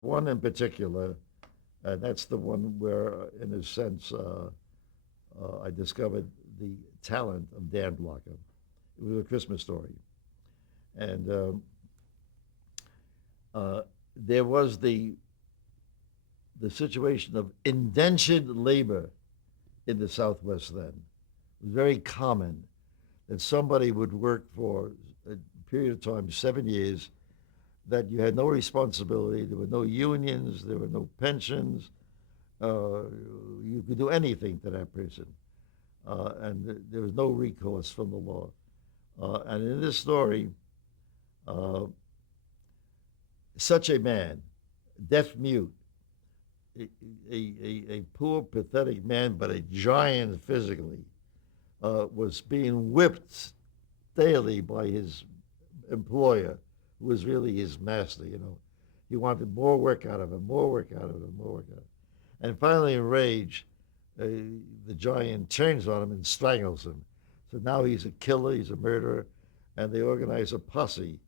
one in particular, and that's the one where, in a sense, I discovered the talent of Dan Blocker. It was a Christmas story, and uh, there was the situation of indentured labor in the Southwest then. It was very common that somebody would work for a period of time, 7 years, that you had no responsibility. There were no unions. There were no pensions. Uh, you could do anything to that person, there was no recourse from the law. And in this story, uh, such a man, deaf mute, a poor, pathetic man, but a giant physically, was being whipped daily by his employer, who was really his master. He wanted more work out of him, more work out of him, more work out of him. And finally, enraged, uh, the giant turns on him and strangles him. So now he's a killer, he's a murderer, and they organize a posse,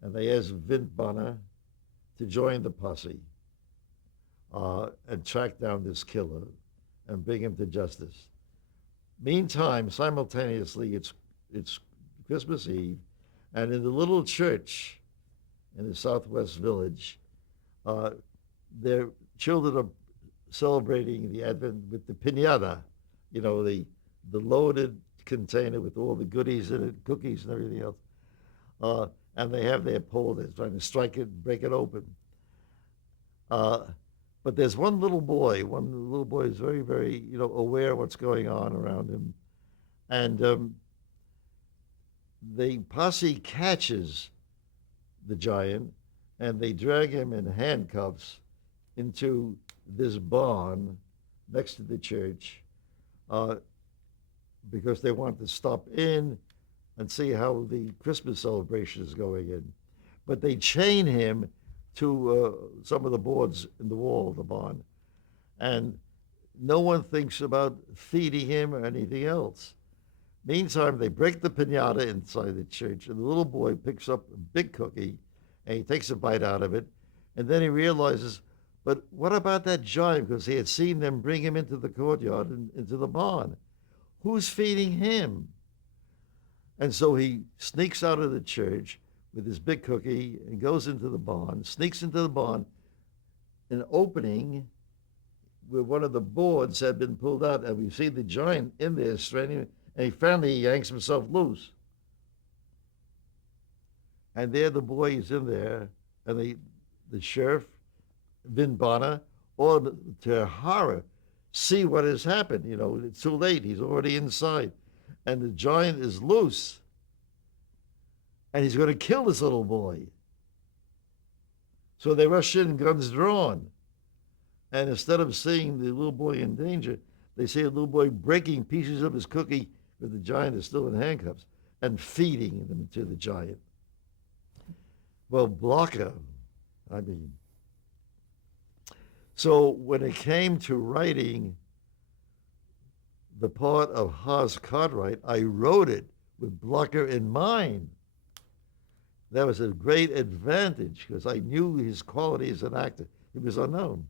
and they ask Vint Bonner to join the posse, and track down this killer and bring him to justice. Meantime, simultaneously, it's Christmas Eve, and in the little church in the Southwest Village, uh, their children are celebrating the Advent with the pinata, the loaded container with all the goodies in it, cookies and everything else. Uh, and they have their pole. They're trying to strike it, break it open. Uh, but there's one little boy. One little boy is very, very, aware of what's going on around him, and the posse catches the giant, and they drag him in handcuffs into this barn next to the church, uh, because they want to stop in and see how the Christmas celebration is going in. But they chain him to some of the boards in the wall of the barn, and no one thinks about feeding him or anything else. Meantime, they break the pinata inside the church, and the little boy picks up a big cookie, and he takes a bite out of it, and then he realizes, but what about that giant? Because he had seen them bring him into the courtyard and into the barn. Who's feeding him? And so he sneaks out of the church with his big cookie and goes into the barn, sneaks into the barn, an opening where one of the boards had been pulled out, and we see the giant in there straining, and he finally yanks himself loose. And there the boy is in there, and the sheriff, Vin Bonner, all to their horror, see what has happened. It's too late. He's already inside. And the giant is loose. And he's going to kill this little boy. So they rush in, guns drawn. And instead of seeing the little boy in danger, they see a little boy breaking pieces of his cookie, but the giant is still in handcuffs, and feeding them to the giant. Well, Blocker, I mean. So when it came to writing the part of Haas Cartwright, I wrote it with Blocker in mind. That was a great advantage because I knew his quality as an actor. He was unknown.